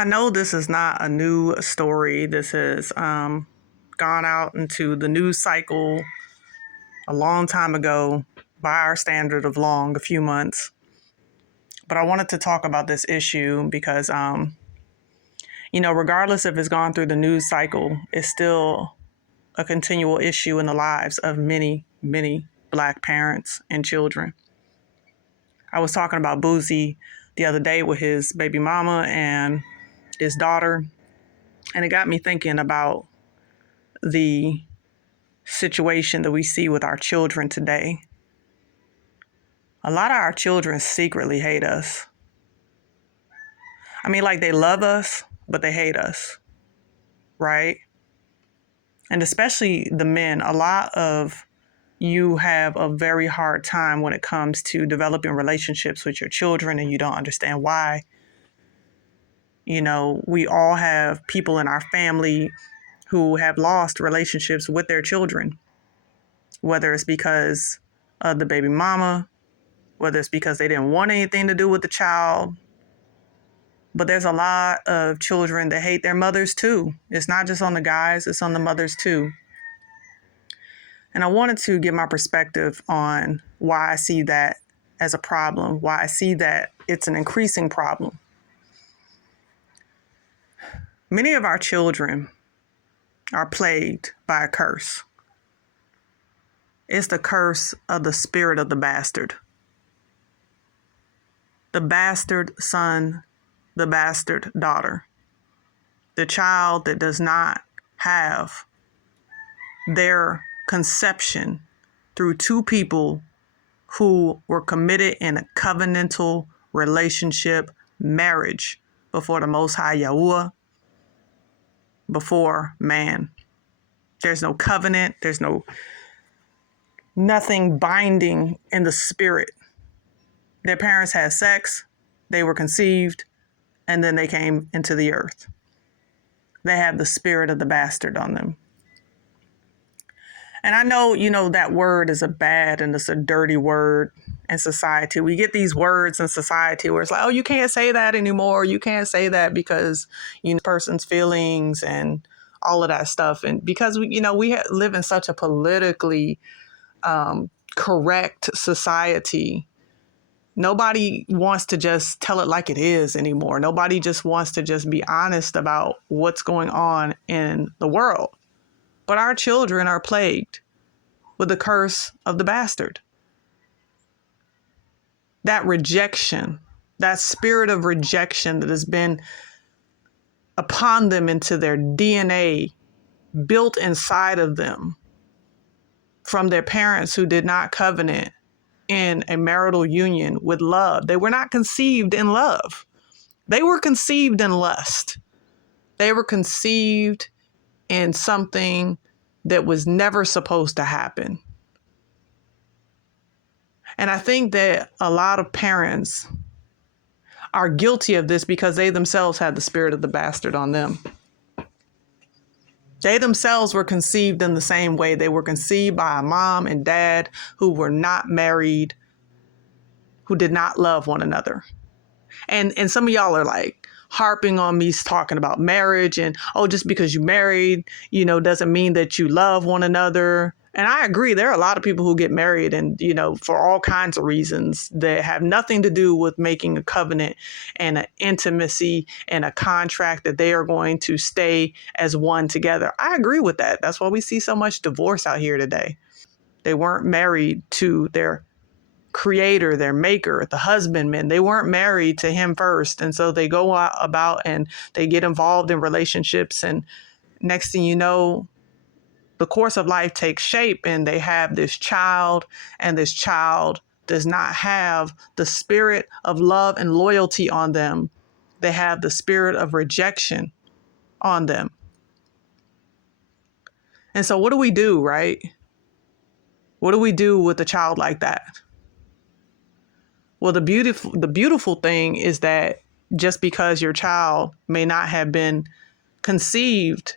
I know this is not a new story. This has gone out into the news cycle a long time ago by our standard of long, a few months. But I wanted to talk about this issue because, regardless if it's gone through the news cycle, it's still a continual issue in the lives of many, many Black parents and children. I was talking about Boosie the other day with his baby mama and his daughter, and it got me thinking about the situation that we see with our children today. A lot of our children secretly hate us. I mean, like they love us, but they hate us, right? And especially the men, a lot of you have a very hard time when it comes to developing relationships with your children and you don't understand why. We all have people in our family who have lost relationships with their children, whether it's because of the baby mama, whether it's because they didn't want anything to do with the child. But there's a lot of children that hate their mothers too. It's not just on the guys, it's on the mothers too. And I wanted to give my perspective on why I see that as a problem, why I see that it's an increasing problem. Many of our children are plagued by a curse. It's the curse of the spirit of the bastard. The bastard son, the bastard daughter. The child that does not have their conception through two people who were committed in a covenantal relationship, marriage, before the Most High Yahuwah, before man. There's no covenant. There's nothing binding in the spirit. Their parents had sex. They were conceived. And then they came into the earth. They have the spirit of the bastard on them. And I know, that word is a bad and it's a dirty word in society. We get these words in society where it's like, oh, you can't say that anymore. You can't say that because, person's feelings and all of that stuff. And because, we live in such a politically correct society, nobody wants to just tell it like it is anymore. Nobody just wants to just be honest about what's going on in the world. But our children are plagued with the curse of the bastard. That rejection, that spirit of rejection that has been upon them into their DNA, built inside of them from their parents who did not covenant in a marital union with love. They were not conceived in love. They were conceived in lust. They were conceived in something that was never supposed to happen. And I think that a lot of parents are guilty of this because they themselves had the spirit of the bastard on them. They themselves were conceived in the same way. They were conceived by a mom and dad who were not married, who did not love one another. And some of y'all are like harping on me talking about marriage and, oh, just because you married, doesn't mean that you love one another. And I agree. There are a lot of people who get married and, for all kinds of reasons that have nothing to do with making a covenant and an intimacy and a contract that they are going to stay as one together. I agree with that. That's why we see so much divorce out here today. They weren't married to their creator, their maker, the husbandman. They weren't married to him first. And so they go out about and they get involved in relationships. And next thing you know, the course of life takes shape and they have this child, and this child does not have the spirit of love and loyalty on them. They have the spirit of rejection on them. And so what do we do, right? What do we do with a child like that? Well, the beautiful thing is that just because your child may not have been conceived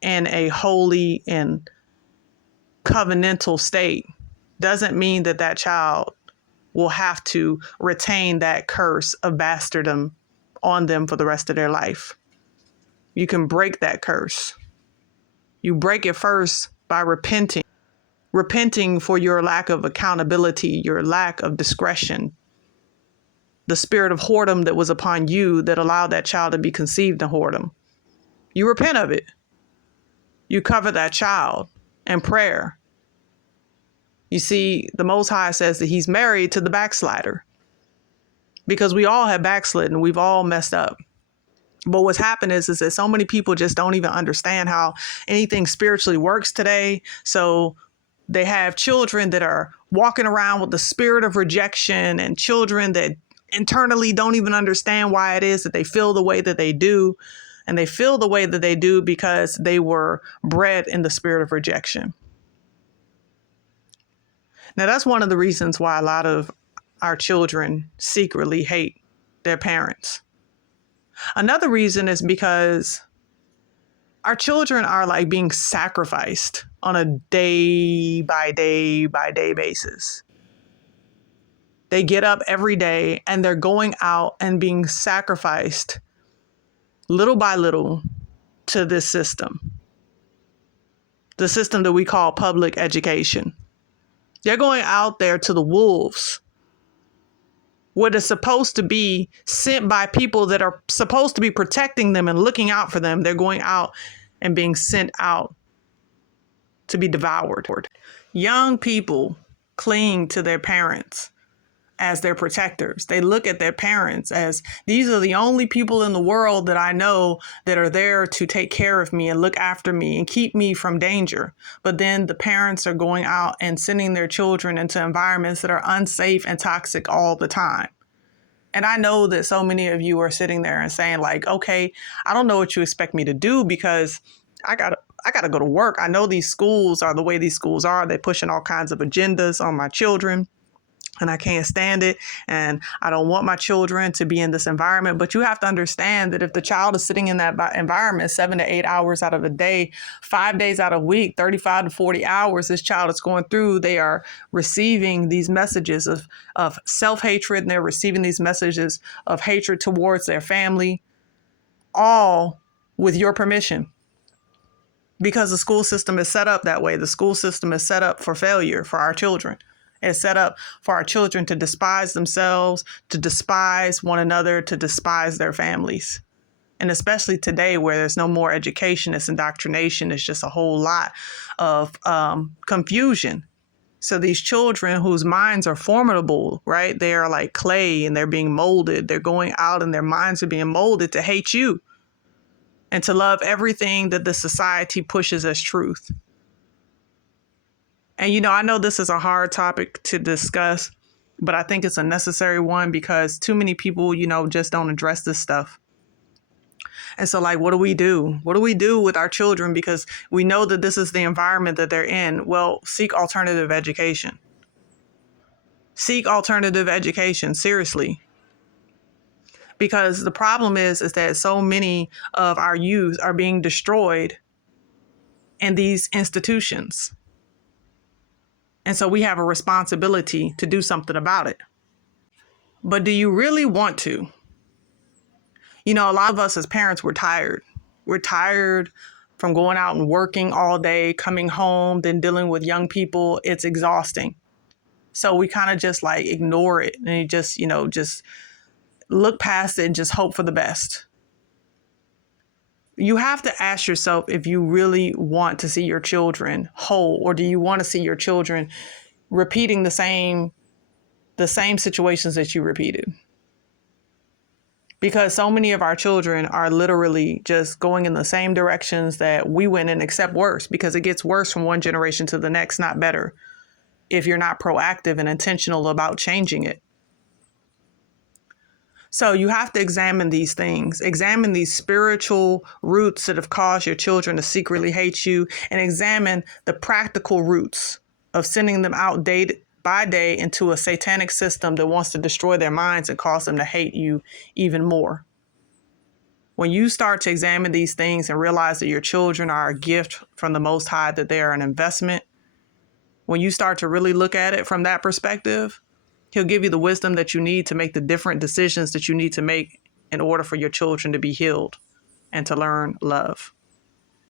in a holy and covenantal state doesn't mean that child will have to retain that curse of bastardom on them for the rest of their life. You can break that curse. You break it first by repenting for your lack of accountability, your lack of discretion, the spirit of whoredom that was upon you that allowed that child to be conceived in whoredom. You repent of it. You cover that child in prayer. You see, the Most High says that he's married to the backslider because we all have backslidden. We've all messed up. But what's happened is that so many people just don't even understand how anything spiritually works today. So they have children that are walking around with the spirit of rejection and children that internally don't even understand why it is that they feel the way that they do. And they feel the way that they do because they were bred in the spirit of rejection. Now, that's one of the reasons why a lot of our children secretly hate their parents. Another reason is because our children are like being sacrificed on a day by day basis. They get up every day and they're going out and being sacrificed little by little to this system, the system that we call public education. They're going out there to the wolves, what is supposed to be sent by people that are supposed to be protecting them and looking out for them. They're going out and being sent out to be devoured. Young people cling to their parents as their protectors. They look at their parents as these are the only people in the world that I know that are there to take care of me and look after me and keep me from danger. But then the parents are going out and sending their children into environments that are unsafe and toxic all the time. And I know that so many of you are sitting there and saying like, okay, I don't know what you expect me to do because I gotta go to work. I know these schools are the way these schools are. They're pushing all kinds of agendas on my children. And I can't stand it. And I don't want my children to be in this environment. But you have to understand that if the child is sitting in that environment 7 to 8 hours out of the day, 5 days out of the week, 35 to 40 hours, this child is going through, they are receiving these messages of self-hatred. And they're receiving these messages of hatred towards their family, all with your permission. Because the school system is set up that way. The school system is set up for failure for our children. It's set up for our children to despise themselves, to despise one another, to despise their families. And especially today where there's no more education, it's indoctrination, it's just a whole lot of confusion. So these children whose minds are formidable, right? They are like clay and they're being molded. They're going out and their minds are being molded to hate you and to love everything that the society pushes as truth. And, you know, I know this is a hard topic to discuss, but I think it's a necessary one because too many people, you know, just don't address this stuff. And so, like, what do we do? What do we do with our children? Because we know that this is the environment that they're in. Well, seek alternative education. Seek alternative education, seriously. Because the problem is that so many of our youth are being destroyed in these institutions. And so we have a responsibility to do something about it. But do you really want to? You know, a lot of us as parents, we're tired. We're tired from going out and working all day, coming home, then dealing with young people. It's exhausting. So we kind of just like ignore it and just look past it and just hope for the best. You have to ask yourself if you really want to see your children whole, or do you want to see your children repeating the same situations that you repeated? Because so many of our children are literally just going in the same directions that we went in, except worse, because it gets worse from one generation to the next, not better, if you're not proactive and intentional about changing it. So you have to examine these things, examine these spiritual roots that have caused your children to secretly hate you, and examine the practical roots of sending them out day by day into a satanic system that wants to destroy their minds and cause them to hate you even more. When you start to examine these things and realize that your children are a gift from the Most High, that they are an investment, when you start to really look at it from that perspective, He'll give you the wisdom that you need to make the different decisions that you need to make in order for your children to be healed and to learn love.